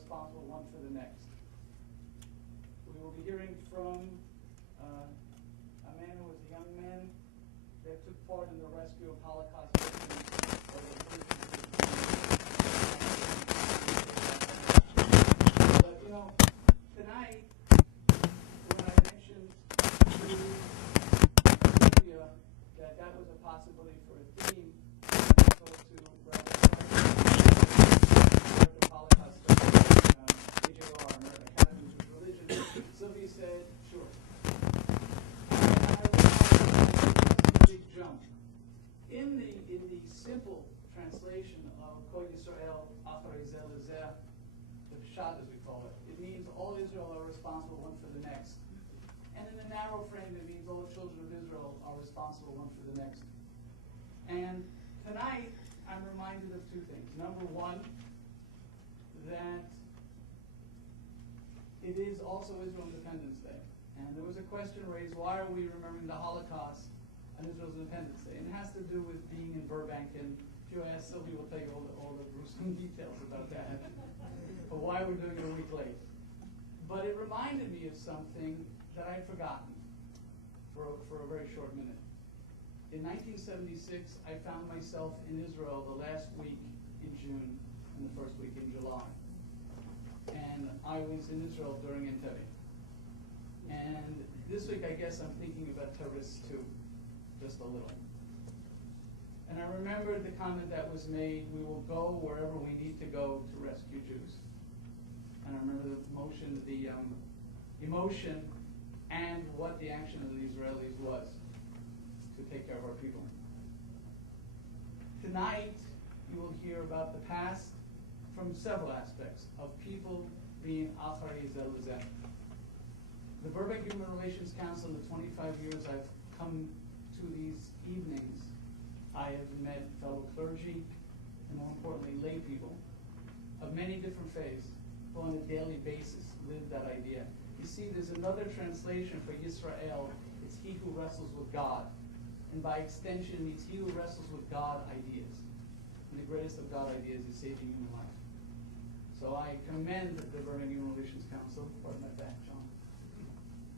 responsible one for the next. We will be hearing from a man who was a young man that took part in the rescue of Holocaust victims. But you know, tonight, when I mentioned to Olivia that was a possibility for a theme, I spoke to Rabbi Director of Holocaust Studies, AJR, American Academy of Religion. Sylvia said, sure. Big jump. In the simple translation of Kol Yisrael Acharei Zeh Lezeh, the Pshat as we call it, it means all Israel are responsible one for the next. And in the narrow frame, it means all children of Israel are responsible one for the next. And tonight, I'm reminded of two things. Number one, that it is also Israel Independence Day. And there was a question raised, why are we remembering the Holocaust on Israel's Independence Day? And it has to do with being in Burbank. And if you ask Sylvie, will tell you all the gruesome details about that. But why we're doing it a week late. But it reminded me of something that I'd forgotten for a very short minute. In 1976, I found myself in Israel the last week in June and the first week in July. And I was in Israel during Entebbe. And this week, I guess I'm thinking about terrorists too, just a little. And I remember the comment that was made, we will go wherever we need to go to rescue Jews. And I remember the emotion and what the action of the Israelis was to take care of our people. Tonight, you will hear about the past from several aspects of people being Acharei Zeh Lezeh. The Burbank Human Relations Council, in the 25 years I've come to these evenings, I have met fellow clergy, and more importantly, lay people of many different faiths who on a daily basis live that idea. You see, there's another translation for Yisrael. It's he who wrestles with God. And by extension, it means he who wrestles with God ideas. And the greatest of God ideas is saving human life. So I commend the Burbank Human Relations Council, pardon my back, John.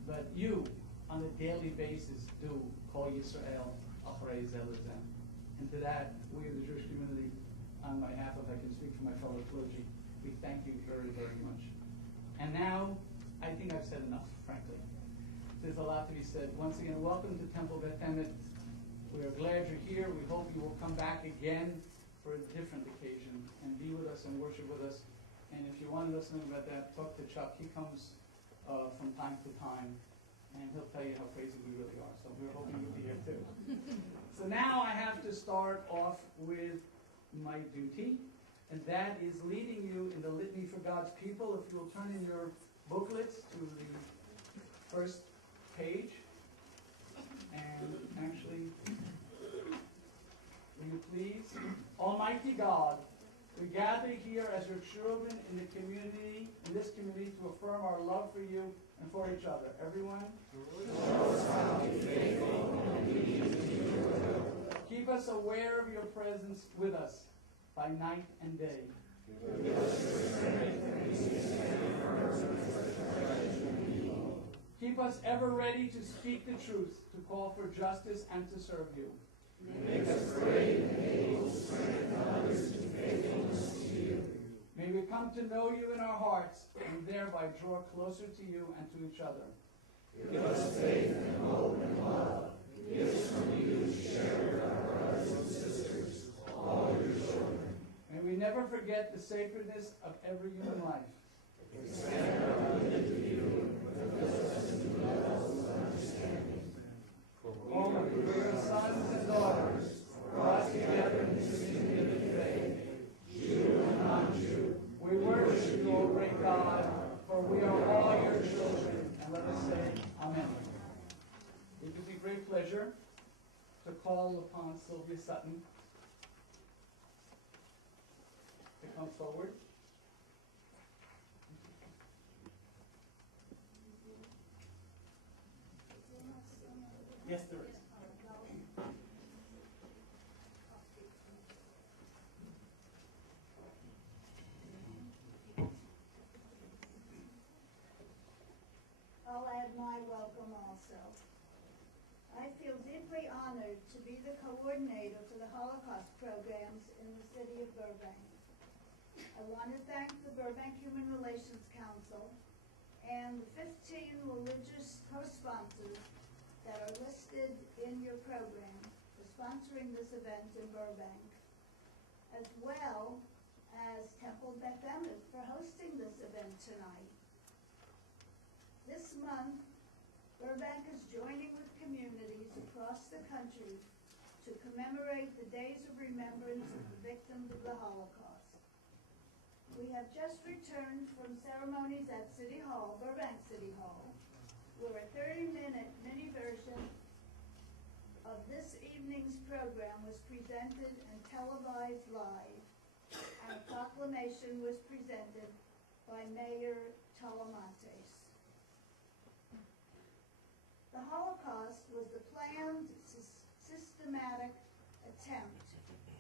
But you, on a daily basis, do call Yisrael Acharei Zeh Lezeh. And to that, we of the Jewish community, on behalf of, I can speak for my fellow clergy, we thank you very, very much. And now, I think I've said enough, frankly. There's a lot to be said. Once again, welcome to Temple Beth Emet. We are glad you're here. We hope you will come back again for a different occasion and be with us and worship with us. And if you want to know something about that, talk to Chuck. He comes from time to time, and he'll tell you how crazy we really are. So we're hoping you'll be here too. So now I have to start off with my duty, and that is leading you in the litany for God's people. If you'll turn in your booklets to the first page, and actually, will you please? Almighty God, we gather here as your children in the community, in this community, to affirm our love for you and for each other. Everyone? Keep us aware of your presence with us by night and day. Keep us ever ready to speak the truth, to call for justice, and to serve you. Make us brave and able to strengthen others in faithfulness to you. May we come to know you in our hearts and thereby draw closer to you and to each other. Give us faith and hope and love. Gifts from you to share with our brothers and sisters, all your children. May we never forget the sacredness of every human life. Expand our unity to you and fill us to new levels of understanding. All of your sons and daughters, brought together in this community of faith, Jew and non-Jew, we worship you, O great God, for we are all your children. And let us say, Amen. It gives me great pleasure to call upon Sylvia Sutton to come forward. Yes, there is. coordinator for the Holocaust programs in the city of Burbank. I want to thank the Burbank Human Relations Council and the 15 religious co-sponsors that are listed in your program for sponsoring this event in Burbank, as well as Temple Beth Emet for hosting this event tonight. This month, Burbank is joining with communities across the country to commemorate the days of remembrance of the victims of the Holocaust. We have just returned from ceremonies at City Hall, Burbank City Hall, where a 30-minute mini version of this evening's program was presented and televised live, and a proclamation was presented by Mayor Talamantes. The Holocaust was the planned, systematic attempt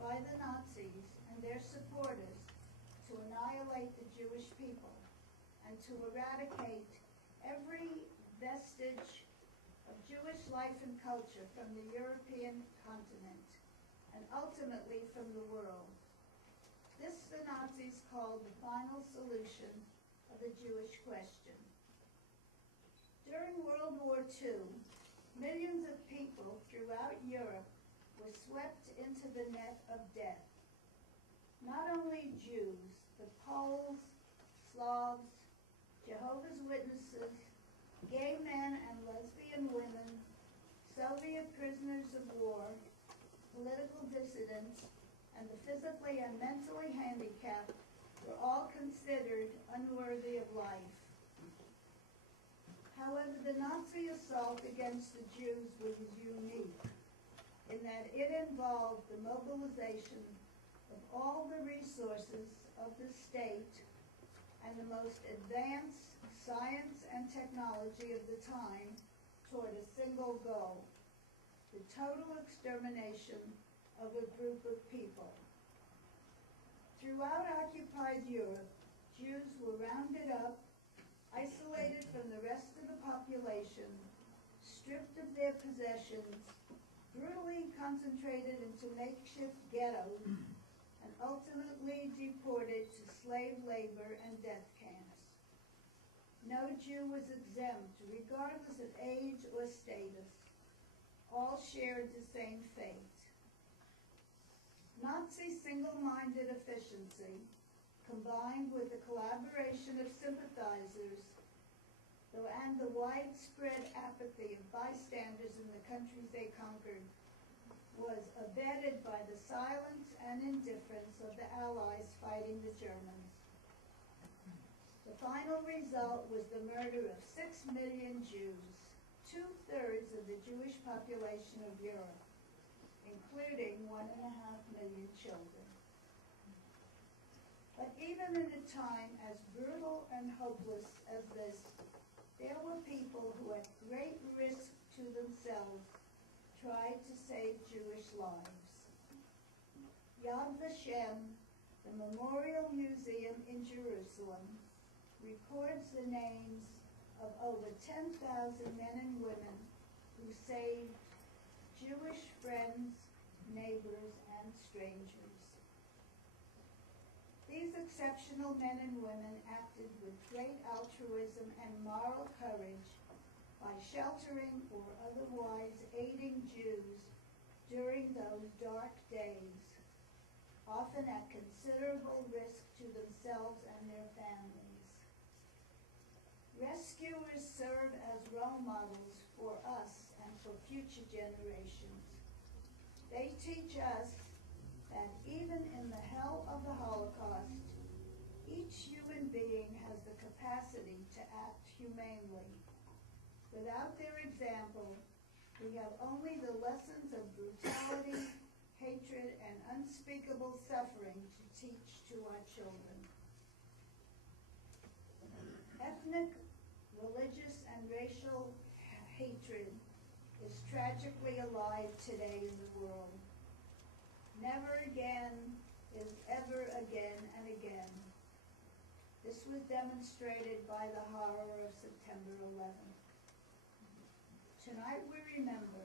by the Nazis and their supporters to annihilate the Jewish people and to eradicate every vestige of Jewish life and culture from the European continent and ultimately from the world. This the Nazis called the final solution of the Jewish question. During World War II, millions of people throughout Europe were swept into the net of death. Not only Jews, but Poles, Slavs, Jehovah's Witnesses, gay men and lesbian women, Soviet prisoners of war, political dissidents, and the physically and mentally handicapped were all considered unworthy of life. However, the Nazi assault against the Jews was unique in that it involved the mobilization of all the resources of the state and the most advanced science and technology of the time toward a single goal: the total extermination of a group of people. Throughout occupied Europe, Jews were rounded up, isolated from the rest of the population, stripped of their possessions, brutally concentrated into makeshift ghettos, and ultimately deported to slave labor and death camps. No Jew was exempt, regardless of age or status. All shared the same fate. Nazi single-minded efficiency, combined with the collaboration of sympathizers and the widespread apathy of bystanders in the countries they conquered, was abetted by the silence and indifference of the Allies fighting the Germans. The final result was the murder of 6 million Jews, 2/3 of the Jewish population of Europe, including 1.5 million children. But even in a time as brutal and hopeless as this, there were people who, at great risk to themselves, tried to save Jewish lives. Yad Vashem, the Memorial Museum in Jerusalem, records the names of over 10,000 men and women who saved Jewish friends, neighbors, and strangers. These exceptional men and women acted with great altruism and moral courage by sheltering or otherwise aiding Jews during those dark days, often at considerable risk to themselves and their families. Rescuers serve as role models for us and for future generations. They teach us that even in the hell of the Holocaust, each human being has the capacity to act humanely. Without their example, we have only the lessons of brutality, hatred, and unspeakable suffering to teach to our children. Ethnic, religious, and racial hatred is tragically alive today in the world. Never again is ever again and again. This was demonstrated by the horror of September 11th. Tonight we remember.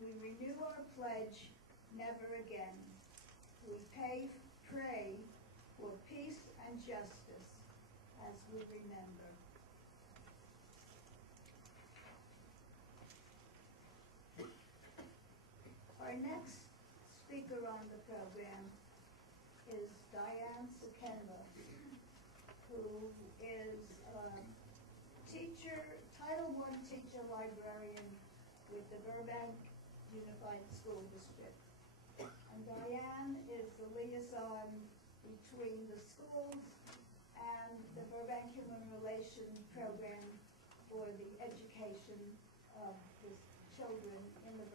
We renew our pledge never again. We pray for peace and justice as we remember. Our next speaker on the program is Diane Sakemba, who is a teacher, Title I teacher librarian with the Burbank Unified School District. And Diane is the liaison between the schools and the Burbank Human Relations Program for the education of the children in the